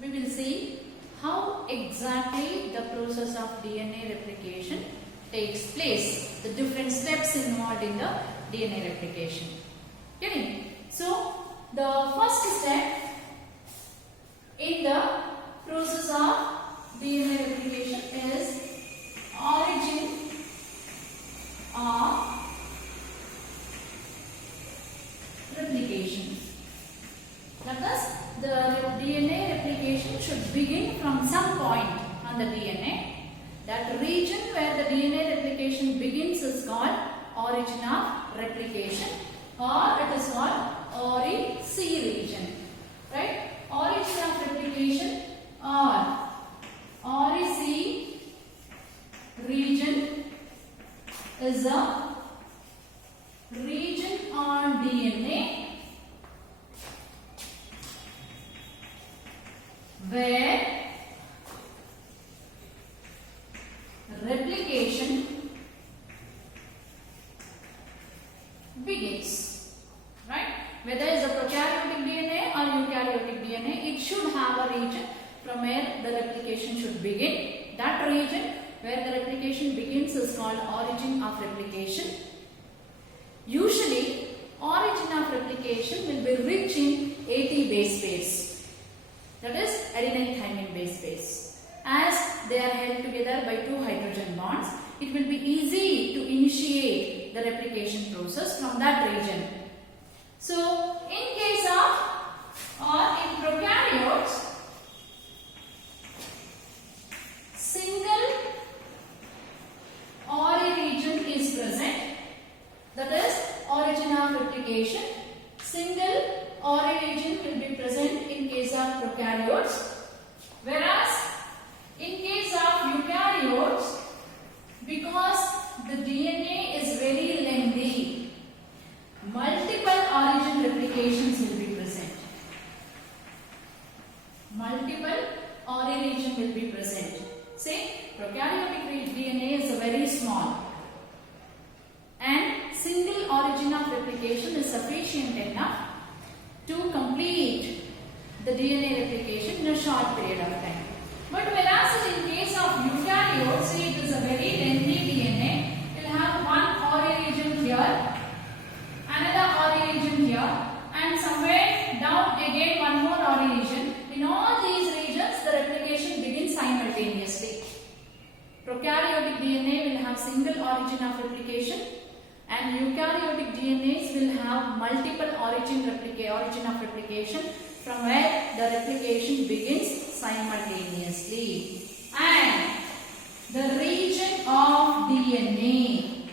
we will see how exactly the process of DNA replication takes place, the different steps involved in the DNA replication. Getting? So, the first step in the process of DNA replication is origin of replication. That is, the DNA replication should begin from some point on the DNA. That region where the DNA replication begins is called origin of replication, or it is called ORIC region. Right? Origin of replication or ORIC region is a region on DNA where replication begins. Right? Whether it is a prokaryotic DNA or eukaryotic DNA, it should have a region from where the replication should begin. That region where the replication begins is called origin of replication. Usually, origin of replication will be rich in AT base pairs, that is adenine thymine base pairs. As they are held together by two hydrogen bonds, it will be easy to initiate the replication process from that region. So, in case of or in prokaryotes, single ORI region is present. That is origin of replication. Single ORI region will be present in case of prokaryotes, whereas in case of eukaryotes, because the DNA is very lengthy, multiple origin replications will be present. Multiple ORI region will be present. Say, prokaryotic DNA is very small and single origin of replication is sufficient enough to complete the DNA replication in a short period of time. But whereas in case of eukaryotes, say it is a very lengthy DNA, it will have one ORI region here, another ORI region here, and somewhere down again one more ORI region. In all these regions, the replication begins simultaneously. Prokaryotic DNA will have single origin of replication, and eukaryotic DNAs will have multiple origin of replication from where the replication begins simultaneously. And the region of DNA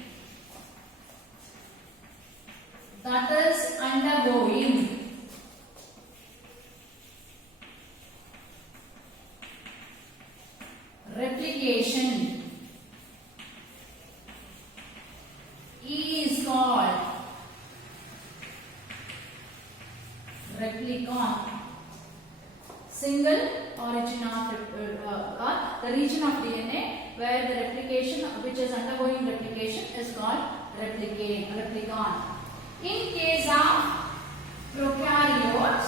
that is undergoing replication is called replicon. Single origin of the region of DNA where the replication which is undergoing replication is called replicon. In case of prokaryotes,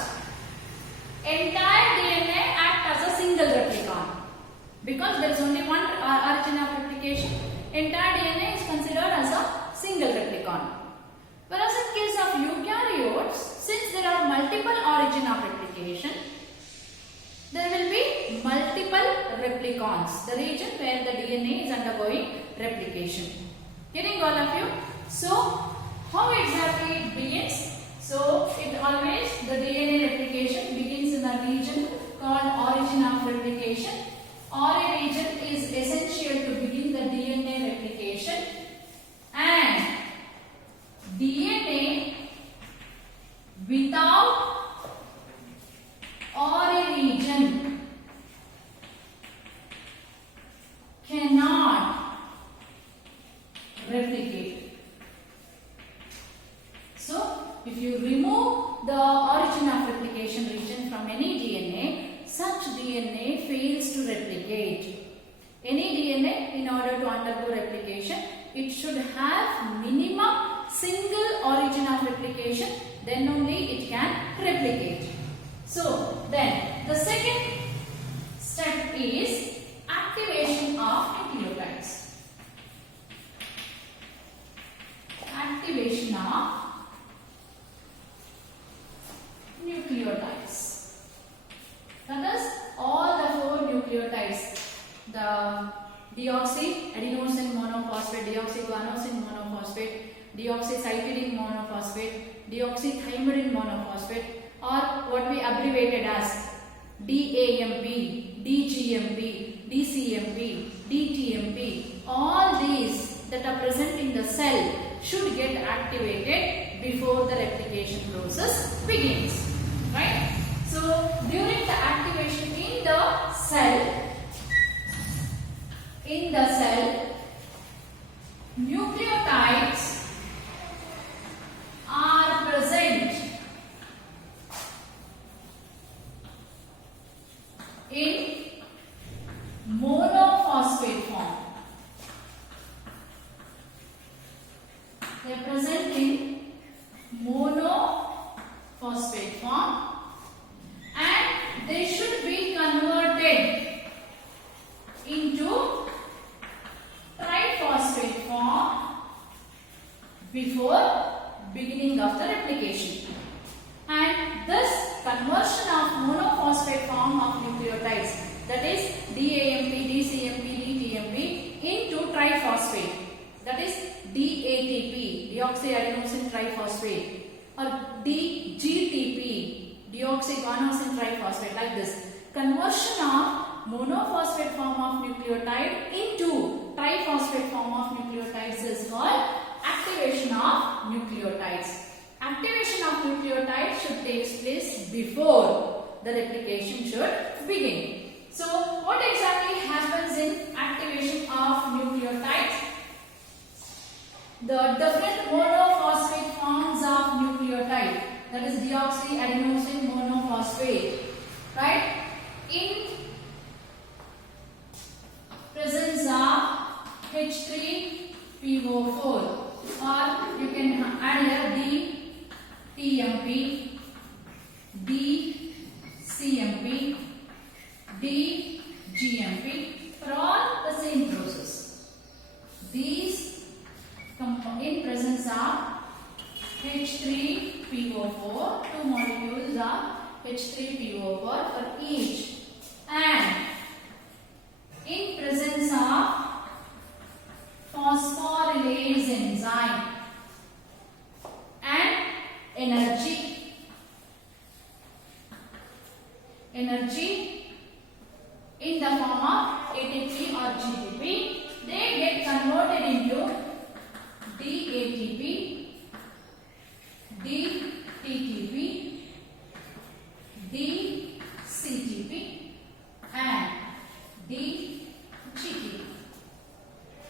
entire DNA acts as a single replicon. Because there is only one origin of replication, entire DNA is considered as a single replicon. Whereas in case of eukaryotes, since there are multiple origin of replication, there will be multiple replicons, the region where the DNA is undergoing replication. Getting all of you? So, how exactly it begins? So, it always, the DNA replication begins in a region called origin of replication. ORI region is essential to begin the DNA replication, and DNA without ORI region cannot replicate. So, if you remove the origin of replication region from any DNA, such DNA fails to replicate. Any DNA, in order to undergo replication, it should have minimum single origin of replication, then only it can replicate. So, then the second step is activation of nucleotides. Activation of nucleotides. That is all the 4 nucleotides. The deoxyadenosine monophosphate, deoxyguanosine monophosphate, deoxycytidine monophosphate, deoxythymidine monophosphate, or what we abbreviated as DAMP, DGMP, DCMP, DTMP. All these that are present in the cell should get activated before the replication process begins. Right? So during the activation in the cell, nucleotides are present in monophosphate form. They are present in monophosphate form, and they should be converted into triphosphate form before beginning of the replication. And this conversion of monophosphate form of nucleotides, that is DAMP, DCMP, DTMP, into triphosphate, that is DATP, deoxyadenosine triphosphate, or DGTP, deoxyguanosine triphosphate, like this. Conversion of monophosphate form of nucleotide into triphosphate form of nucleotides is called activation of nucleotides. Activation of nucleotides should take place before the replication should begin. So what exactly happens in activation of nucleotides? The different monophosphate forms of nucleotide, that is deoxyadenosine monophosphate, right? In presence of H3PO4, or you can add here DTMP, DCMP, DGMP, for all the same process. These in presence of H3PO4, 2 molecules of H3PO4 for each, and in presence of phosphorylase enzyme and energy in the form of ATP or GTP, they get converted into DATP, DTTP, DCTP, and DGTP.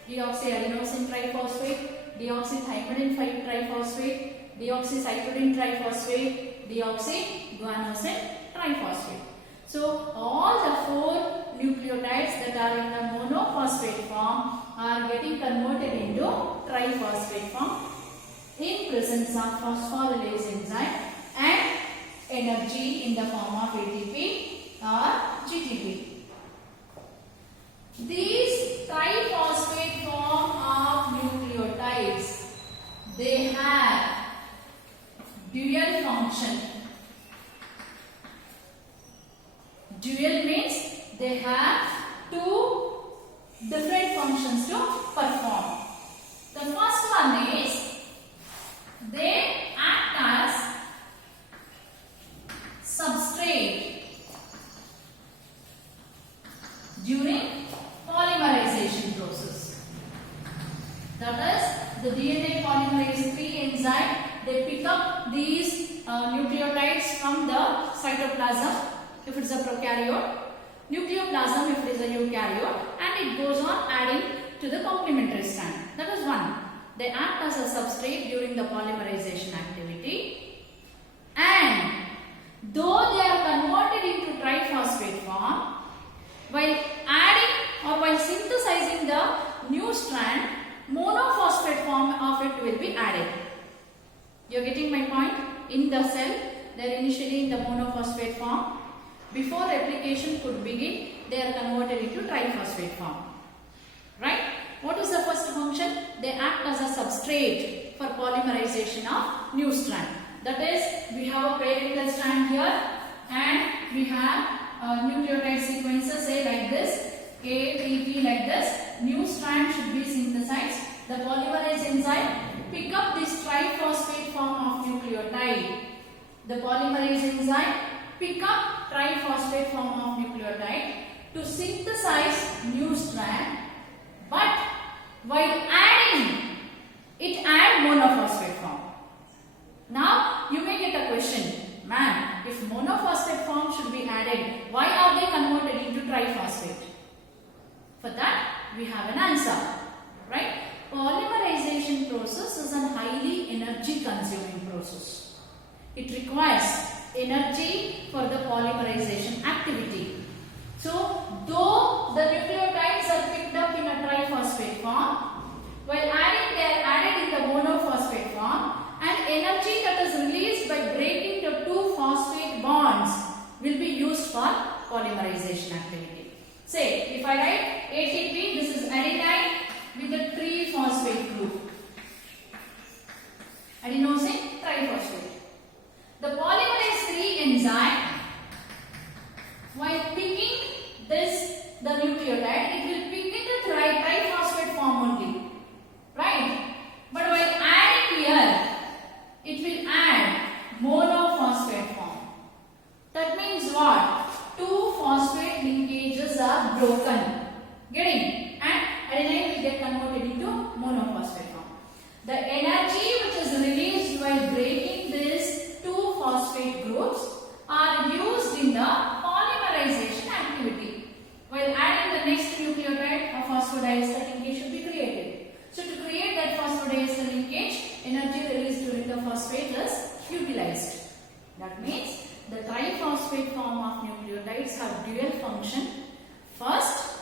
Deoxyadenosine triphosphate, deoxythymidine triphosphate, deoxycytidine triphosphate, deoxyguanosine triphosphate. So all the 4 nucleotides that are in the monophosphate form are getting converted into triphosphate form in presence of phosphorylase enzyme and energy in the form of ATP or GTP. These triphosphate form of nucleotides, they have dual function. Dual means they have 2 different functions to perform. The first one is they act as substrate during polymerization process. That is, the DNA polymerase 3 enzyme, they pick up these nucleotides from the cytoplasm if it is a prokaryote, nucleoplasm if it is a eukaryote, and it goes on adding to the complementary strand. That is one. They act as a substrate during the polymerization activity, and though they are converted into triphosphate form, while adding or while synthesizing the new strand, monophosphate form of it will be added. You are getting my point? In the cell, they are initially in the monophosphate form. Before replication could begin, they are converted into triphosphate form. Right? What is the first function? They act as a substrate for polymerization of new strand. That is, we have a parental strand here and we have nucleotide sequences say like this, A, T, T like this. New strand should be synthesized. The polymerase enzyme pick up this triphosphate form of nucleotide. The polymerase enzyme pick up triphosphate form of nucleotide to synthesize new strand, but while adding, it add monophosphate form. Now you may get a question, man, if monophosphate form should be added, why are they converted into triphosphate? For that we have an answer, right? Polymerization process is a highly energy consuming process. It requires energy for the polymerization activity. So though the nucleotides are picked up in a triphosphate form, while adding they are added in the monophosphate form, and energy that is released by breaking the two phosphate bonds will be used for polymerization activity. Say, if I write ATP, this is adenine with a triphosphate group. Adenosine triphosphate. The polymerase 3 enzyme, while picking the nucleotide, it will pick in the triphosphate form only. Right? But while adding here, it will add monophosphate form. That means what? Two phosphate linkages are broken. Getting? And adenine will get converted into monophosphate form. The energy which is released while breaking these two phosphate groups are used in the polymerization activity. While adding the next nucleotide, a phosphodiester linkage should be created. So to create that phosphodiester linkage, energy released during the phosphate is utilized. That means the triphosphate form of nucleotides have dual function. First,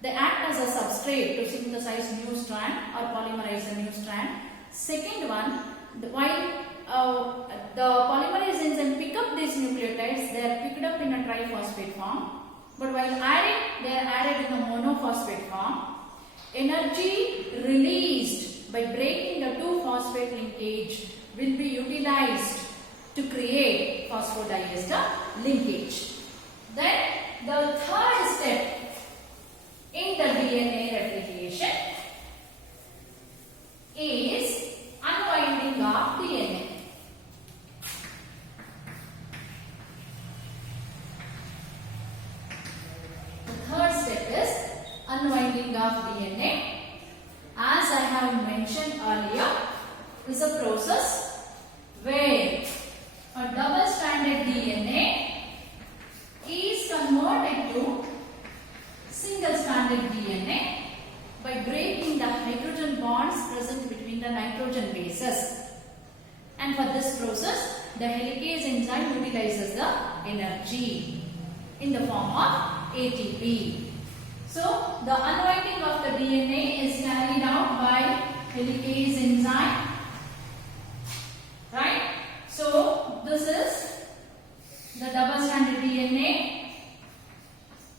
they act as a substrate to synthesize new strand or polymerize the new strand. Second one, while the polymerase enzyme pick up these nucleotides, they are picked up in a triphosphate form. But while adding, they are added in a monophosphate form. Energy released by breaking the two phosphate linkage will be utilized to create phosphodiester linkage. Then the third step in the DNA replication is unwinding of DNA. The third step is unwinding of DNA. As I have mentioned earlier, is a process where a double-stranded DNA is converted to single-stranded DNA by breaking the hydrogen bonds present between the nitrogen bases. And for this process, the helicase enzyme utilizes the energy in the form of ATP. So, the unwinding of the DNA is carried out by helicase enzyme. Right? So, this is the double-stranded DNA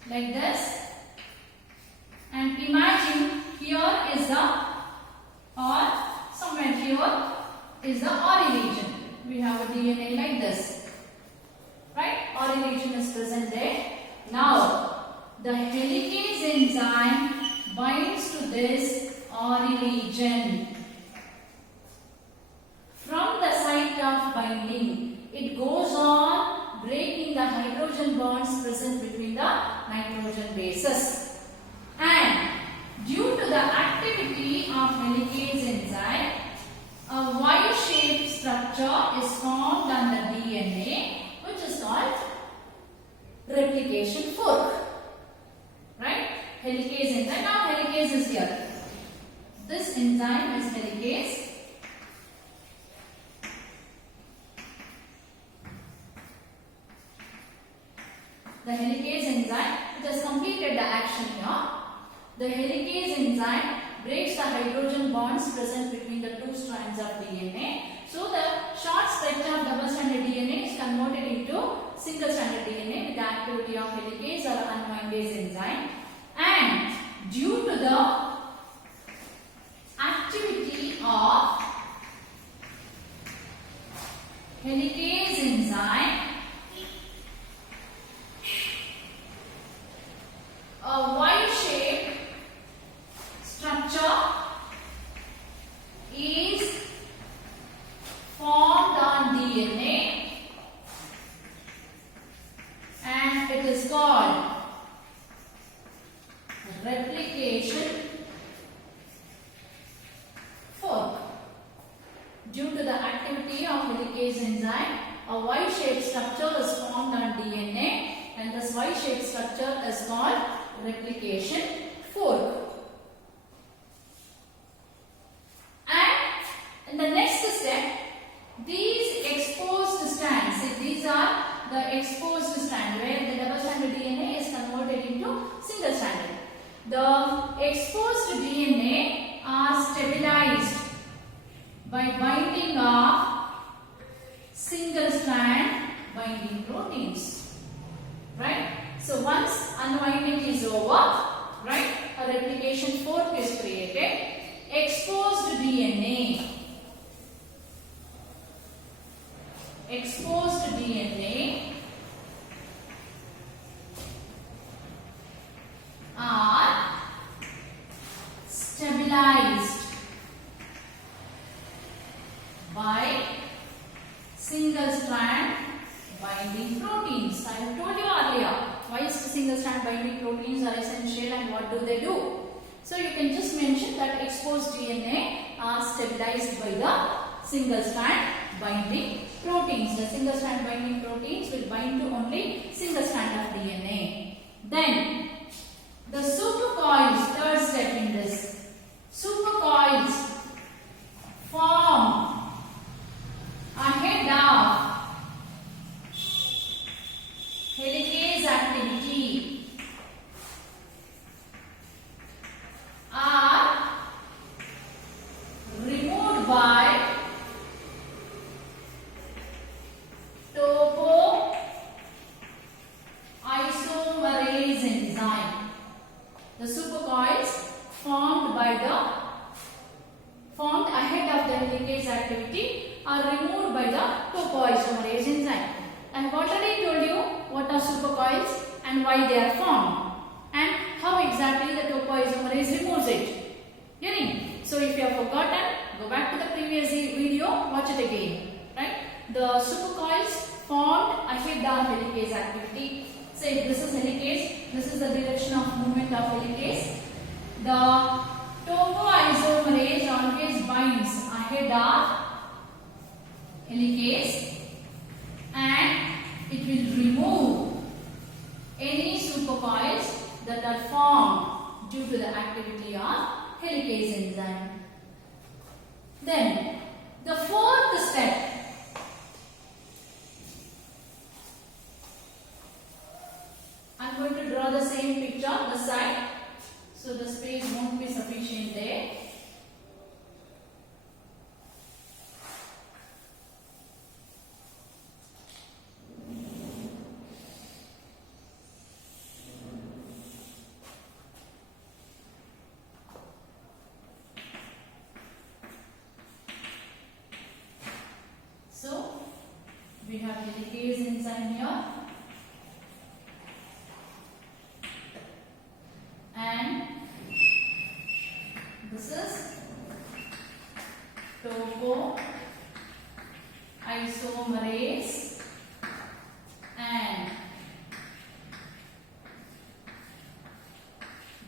like this. And imagine here is the, or somewhere here is the ORI region. We have a DNA like this. Right? ORI region is present there. Now, the helicase enzyme binds to this ORI region. From the site of binding, it goes on breaking the hydrogen bonds present between the nitrogen bases. And due to the activity of helicase enzyme, a Y-shaped structure is formed on the DNA, which is called replication fork. Right? Helicase enzyme. Now helicase is here. This enzyme is helicase. The helicase enzyme, which has completed the action here. The helicase enzyme breaks the hydrogen bonds present between the two strands of DNA. So the short stretch of double-stranded DNA is converted into single-stranded DNA with the activity of helicase or unwindase enzyme, and due to the activity of helicase enzyme, a Y-shaped structure is formed on DNA, and it is called replication fork. Due to the activity of helicase enzyme, a Y-shaped structure is formed on DNA, and this Y-shaped structure is called replication fork. And in the next step, these exposed strands, see, these are the exposed strand where the double-stranded DNA is converted into single-stranded. The exposed DNA are stabilized by binding of single-strand binding proteins, right? So once unwinding is over, right, a replication fork is created. Exposed DNA are stabilized by single strand binding proteins. I have told you earlier why single strand binding proteins are essential and what do they do. So you can just mention that exposed DNA are stabilized by the single strand binding proteins. The single strand binding proteins will bind to only single strand of DNA. Then the supercoils, third step in this, supercoils form ahead of helicase activity are removed by topoisomerase enzyme. The supercoils formed ahead of the helicase activity are removed by the topoisomerase enzyme. I have already told you what are supercoils and why they are formed and how exactly the topoisomerase removes it. Getting? So if you have forgotten, go back to the previous video, watch it again. Right? The supercoils formed ahead of helicase activity. Say this is helicase, this is the direction of movement of helicase. The topoisomerase always binds ahead of helicase and it will remove any supercoils that are formed due to the activity of helicase enzyme. Then the fourth step, I'm going to draw the same picture on the side, so the space won't be sufficient there. So we have helicase enzyme here. And this is topoisomerase and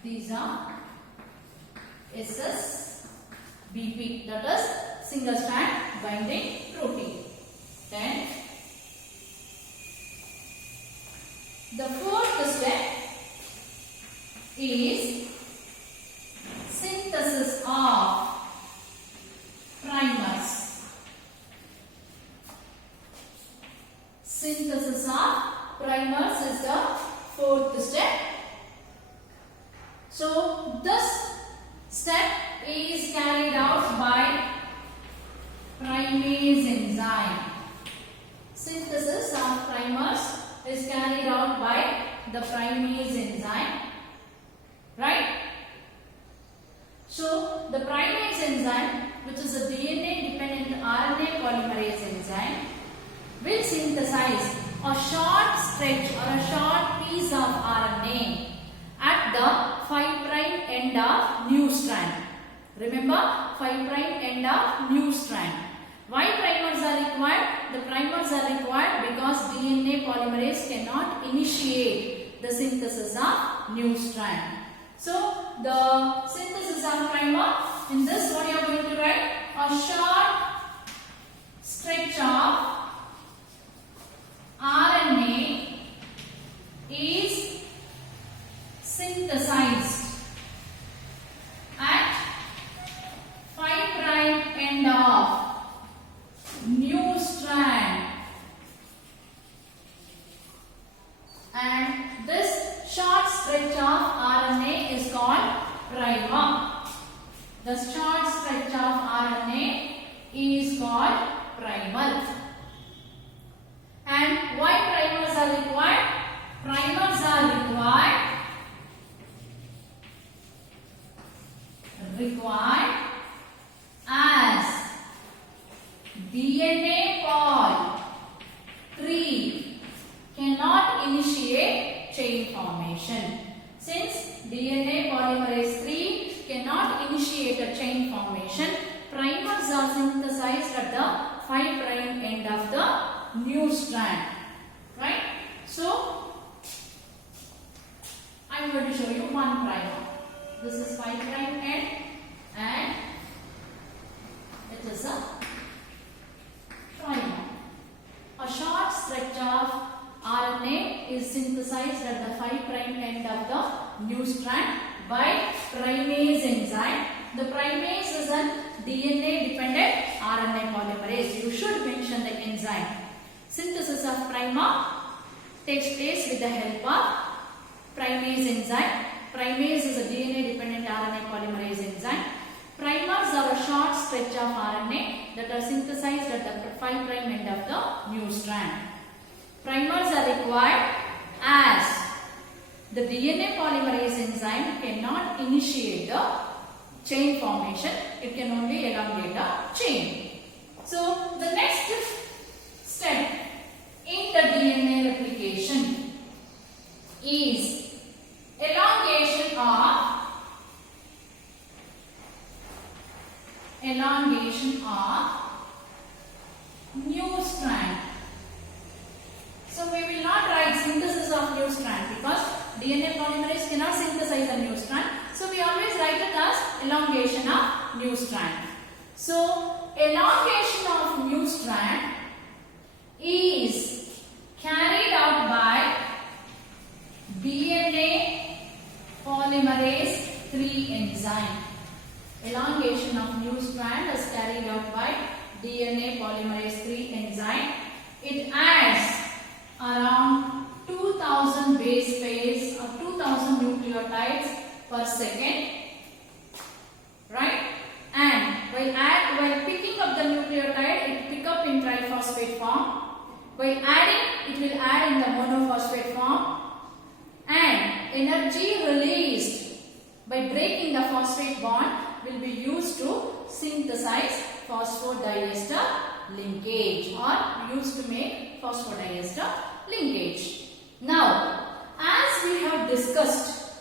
these are SSBP, that is single strand binding protein. Then the fourth step is synthesis of primers. Synthesis of primers is the fourth step. So this step is carried out by primase enzyme. Synthesis of primers is carried out by the primase enzyme, right? So the primase enzyme, which is a DNA dependent RNA polymerase enzyme, will synthesize a short stretch or a short piece of RNA at the 5' end of new strand. Remember, 5' end of new strand. Why primers are required? The primers are required because DNA polymerase cannot initiate the synthesis of new strand. So the synthesis of primer, in this what you are going to write? A short stretch of RNA is synthesized at 5' end of new strand, and this short stretch of RNA is called primer. The short stretch of RNA is called primer. And why primers are required? Primers are required as DNA poly 3 cannot initiate chain formation. Since DNA polymerase 3 cannot initiate a chain formation, primers are synthesized at the 5' end of the new strand, right? So I am going to show you one primer. This is 5' end and it is a primer. A short stretch of RNA is synthesized at the 5' end of the new strand by primase enzyme. The primase is a DNA dependent RNA polymerase. You should mention the enzyme. Synthesis of primer takes place with the help of primase enzyme. Primase is a DNA dependent RNA polymerase enzyme. Primers are a short stretch of RNA that are synthesized at the 5' end of the new strand. Primers are required as the DNA polymerase enzyme cannot initiate the chain formation. It can only elongate a chain. So the next step in the DNA replication is elongation of new strand. So we will not write synthesis of new strand because DNA polymerase cannot synthesize a new strand. So we always write it as elongation of new strand. So elongation of new strand is carried out by DNA polymerase 3 enzyme. Elongation of new strand is carried out by DNA polymerase 3 enzyme. It adds around 2000 base pairs or 2000 nucleotides per second, right? And while picking up the nucleotide, it pick up in triphosphate form. While adding, it will add in the monophosphate form. And energy released by breaking the phosphate bond will be used to synthesize phosphodiester linkage or used to make phosphodiester linkage. Now, as we have discussed,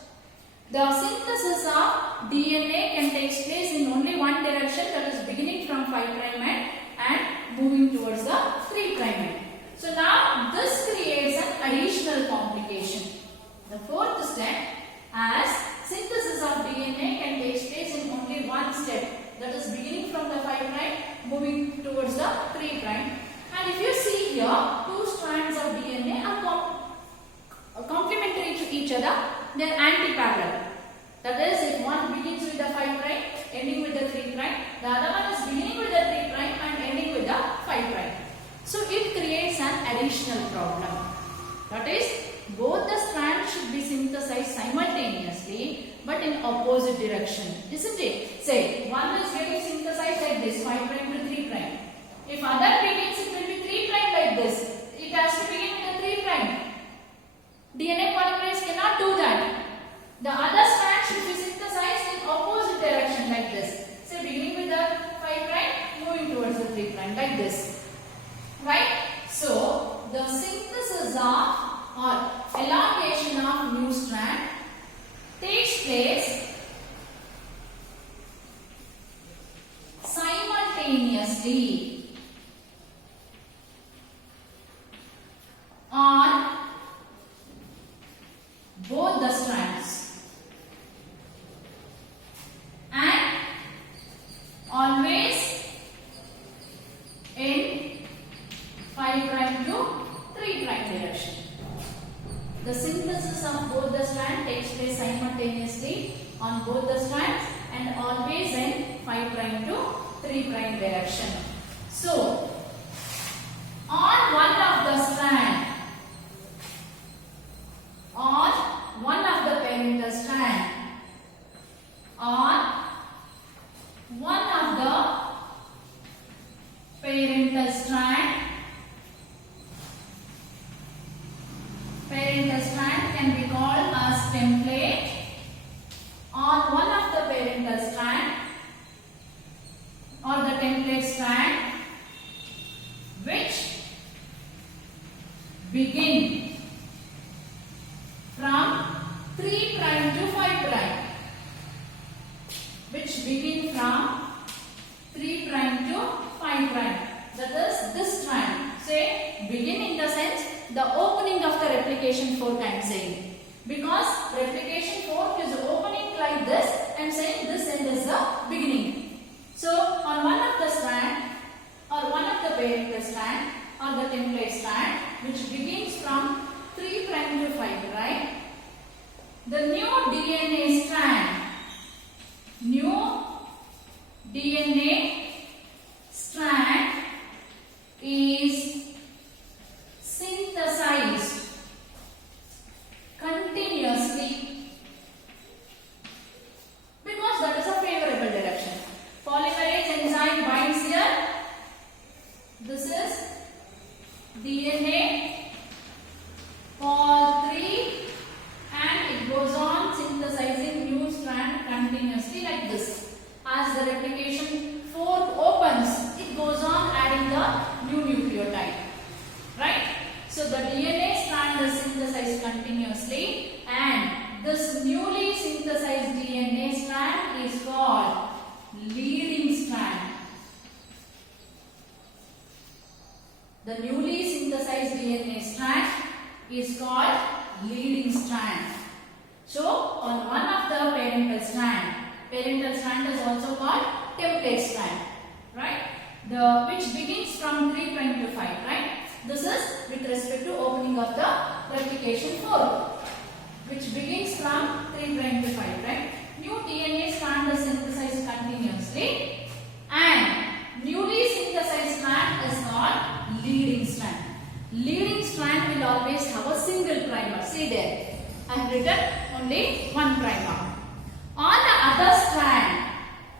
the synthesis of DNA can take place in only one direction, that is beginning from 5' end and moving towards the 3' end. So now this creates an additional complication. The fourth step, as synthesis of DNA can take place in only one step, that is beginning from the 5' moving towards the 3'. And if you see here, two strands of DNA are complementary to each other, they are anti-parallel. That is, if one begins with the 5' ending with the 3', the other one is beginning with the 3' and ending with the 5'. So it creates an additional problem. That is, both the strands should be synthesized simultaneously but in opposite direction, isn't it? Say, one is getting synthesized like this, 5' to 3'. If other begins, it will be 3' like this. It has to begin with the 3'. DNA polymerase synthesis of or elongation of new strand takes place simultaneously on both the strands and always in 5' to 3' direction. The synthesis of both the strands takes place simultaneously on both the strands and always in 5' to 3' direction. So, on one of the strand, on one of the parental strand, on one of the parental strand can be called as template. On one of the parental strand or the template strand which begin from 3' to 5', which begin from 3' to 5'. That is this strand. Say begin in the sense the opening of the replication fork I am saying. Because replication fork is opening like this, I am saying this end is the beginning. So on one of the strand or one of the parental strand or the template strand which begins from 3' to 5', the new DNA strand is synthesized continuously because that is a favorable direction. Polymerase enzyme binds here. This is DNA Pol 3 and it goes on synthesizing new strand continuously like this. As the replication fork opens, it goes on adding the new nucleotide. Right? So the DNA strand is synthesized continuously and this newly synthesized DNA strand is called leading strand. The newly synthesized DNA strand is called leading strand. So on one of the parental strand is also called template strand, right? Which begins from 3' to 5, right? This is with respect to opening of the replication fork, which begins from 3' to 5, right? New DNA strand is synthesized continuously and newly synthesized strand is called leading strand. Leading strand will always have a single primer. See there, I have written only one primer. On the other strand,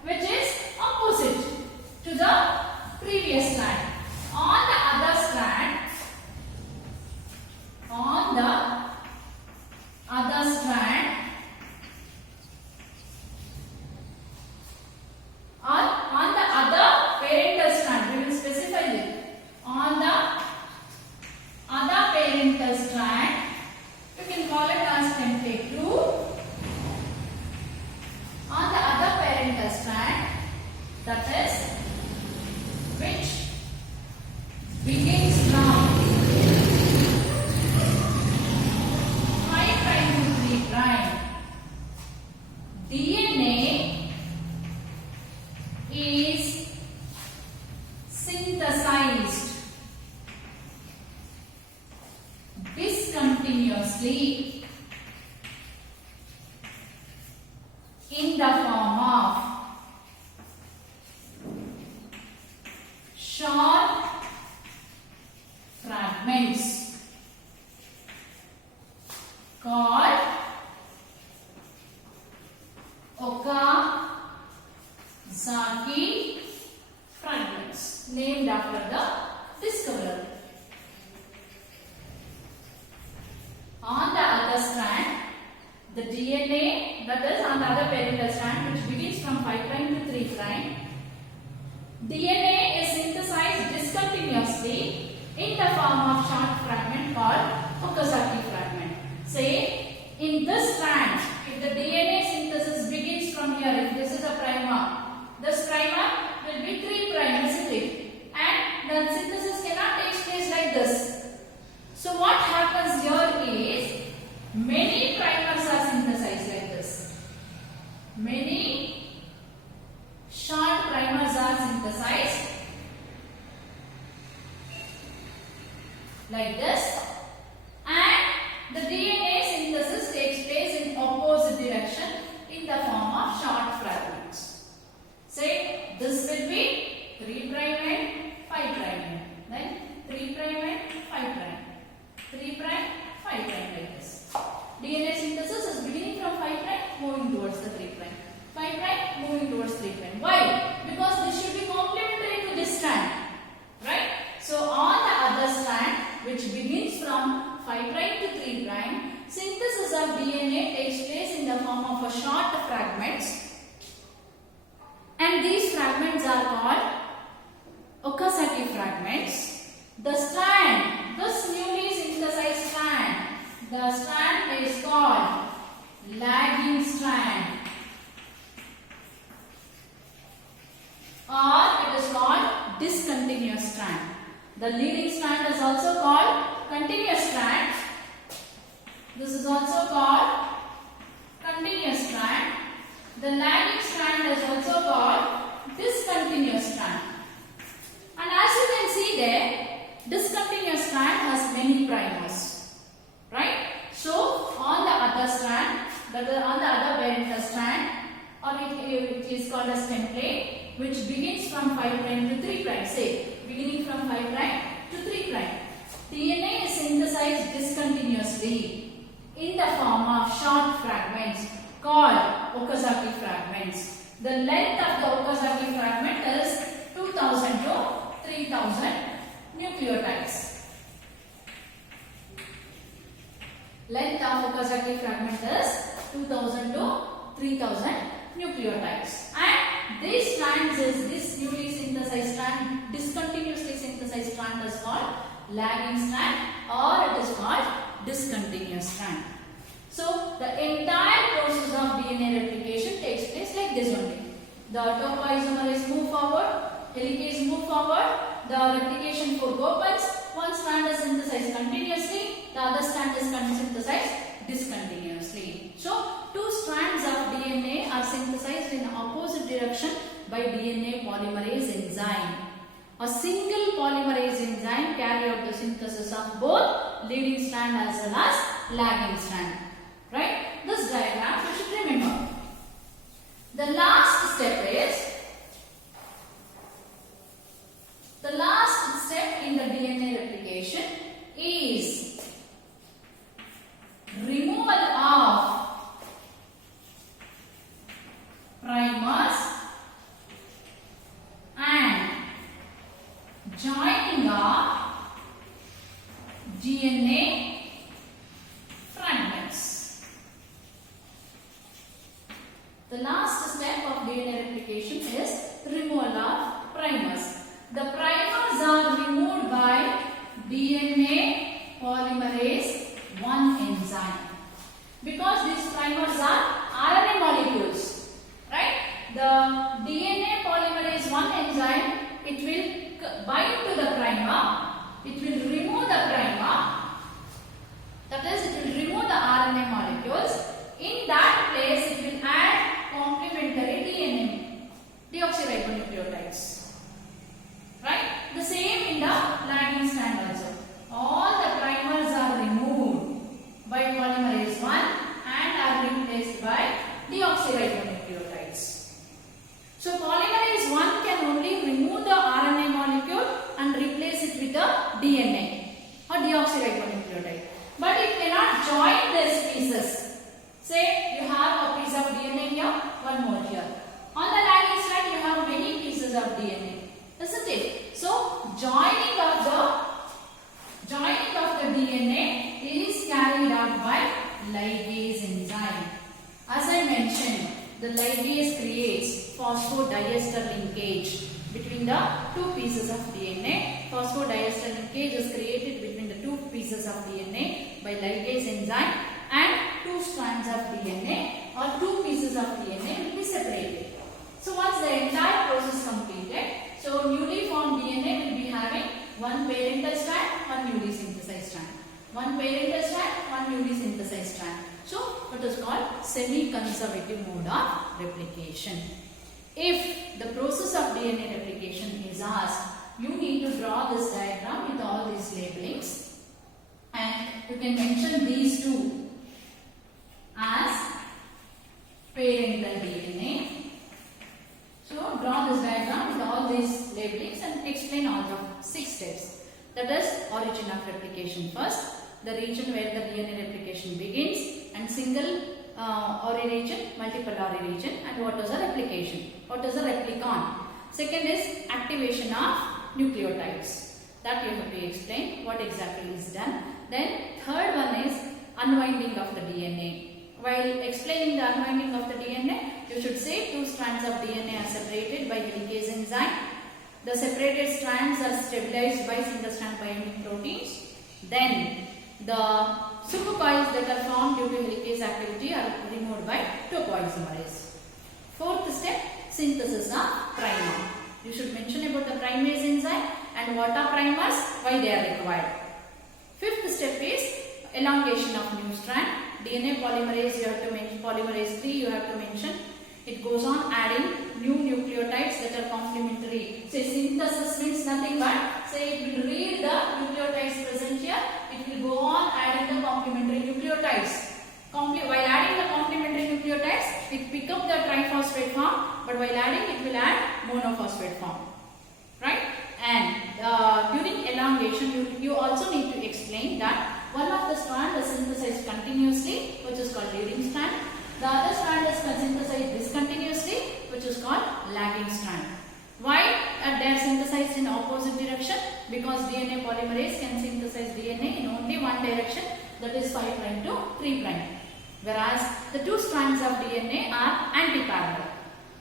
which is opposite to the previous strand, on the other strand, on the other strand, or on the other parental strand, we will specify it. On the other parental strand, you can call it as template 2. On the other parental strand, that is which begins from 5' to 3', DNA is synthesized discontinuously in the form of short fragments called Okazaki fragments, named after the discoverer. On the other strand, the DNA, that is on the other parental strand, which begins from 5' to 3', DNA is synthesized discontinuously in the form of short fragment called many primers are synthesized like this. Many short primers are synthesized like this, and the DNA synthesis takes place in opposite direction in the form of short fragments. Say this will be 3' and 5', then 3' and 5', 3', 5' like this. DNA synthesis is beginning from 5' moving towards the 3', 5' moving towards 3'. Why? Because this should be complementary to this strand, right? So on the other strand, which begins from 5' to 3', synthesis of DNA takes place in the form of a short fragments, and these fragments are called Okazaki fragments. The strand, this newly synthesized strand, the strand is called lagging strand, or it is called discontinuous strand. The leading strand is also called continuous strand. This is also called continuous strand. The lagging strand is also called discontinuous strand. And as you can see there, discontinuous strand has many primers, right? So on the other strand, on the other parental strand, or it is called as template, which begins from 5' to 3'. Say beginning from 5' to 3'. DNA is synthesized discontinuously in the form of short fragments called Okazaki fragments. The length of the Okazaki fragment is 2000 to 3000 nucleotides. Length of Okazaki fragment is 2000 to 3000 nucleotides. And this strand is this newly synthesized strand, discontinuously synthesized strand is called lagging strand, or it is called discontinuous strand. So the entire process of DNA replication takes place like this only. The topoisomerase move forward, helicase move forward, the replication fork opens, one strand is synthesized continuously, the other strand is synthesized discontinuously. So two strands of DNA are synthesized in opposite direction by DNA polymerase enzyme. A single polymerase enzyme carry out the synthesis of both leading strand as well as lagging strand. Right? This diagram you should remember. The last step in the DNA replication is removal of primers and joining of DNA fragments. The last step of DNA replication is removal of primers. The primers are removed by DNA polymerase 1 enzyme. Because these primers are RNA molecules, right? The DNA polymerase 1 enzyme, it will bind to the primer, it will remove the primer, that is, it will remove the RNA molecules. In that place, it will add complementary DNA, deoxyribonucleotides. Right? The same in the lagging strand also. All the primers are removed by polymerase 1 and are replaced by deoxyribonucleotides. So polymerase 1 can only remove the RNA molecule and replace it with the DNA or deoxyribonucleotide. But it cannot join these pieces. Say you have a piece of DNA here, one more here. On the lagging strand you have many pieces of DNA. Isn't it? So joining of the DNA is carried out by ligase enzyme. As I mentioned, the ligase creates phosphodiester linkage between the two pieces of DNA. Phosphodiester linkage is created between the two pieces of DNA by ligase enzyme, and two strands of DNA or two pieces of DNA will be separated. So once the entire process completed, so newly formed DNA will be having one parental strand, one newly synthesized strand. One parental strand, one newly synthesized strand. what is called semi-conservative mode of replication. If the process of DNA replication is asked, you need to draw this diagram with all these labelings, and you can mention these two as parental DNA. So draw this diagram with all these labelings and explain all the 6 steps. That is origin of replication first, the region where the DNA replication begins, and single origin, multiple origin, and what is a replication, what is a replicon. Second is activation of nucleotides, that you have to explain what exactly is done. Then third one is unwinding of the DNA. While explaining the unwinding of the DNA, you should say 2 strands of DNA are separated by helicase enzyme. The separated strands are stabilized by single strand binding proteins. Then the supercoils that are formed due to helicase activity are removed by topoisomerase. Fourth step, synthesis of primer. You should mention about the primase enzyme and what are primers, why they are required. Fifth step is elongation of new strand. DNA polymerase, you have to mention polymerase 3, you have to mention. It goes on adding new nucleotides that are complementary. Say synthesis means nothing but, say it will read the nucleotides present here, it will go on adding the complementary nucleotides. While adding the complementary nucleotides, it pick up the triphosphate form, but while adding it will add monophosphate form. Right? And during elongation, you also need to explain that one of the strand is synthesized continuously, which is called leading strand. The other strand is synthesized discontinuously, which is called lagging strand. Why they are synthesized in opposite direction? Because DNA polymerase can synthesize DNA in only one direction, that is 5' to 3'. Whereas the 2 strands of DNA are anti-parallel.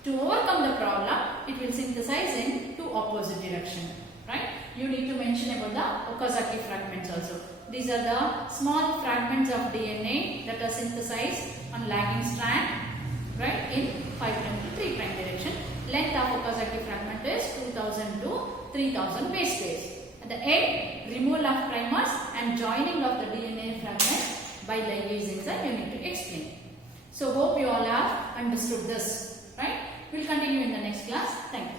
To overcome the problem, it will synthesize in 2 opposite direction. Right? You need to mention about the Okazaki fragments also. These are the small fragments of DNA that are synthesized on lagging strand, right, in 5' to 3' direction. Length of Okazaki fragment is 2000 to 3000 base pairs. At the end, removal of primers and joining of the DNA fragment by ligase enzyme you need to explain. So hope you all have understood this, right? We'll continue in the next class. Thank you.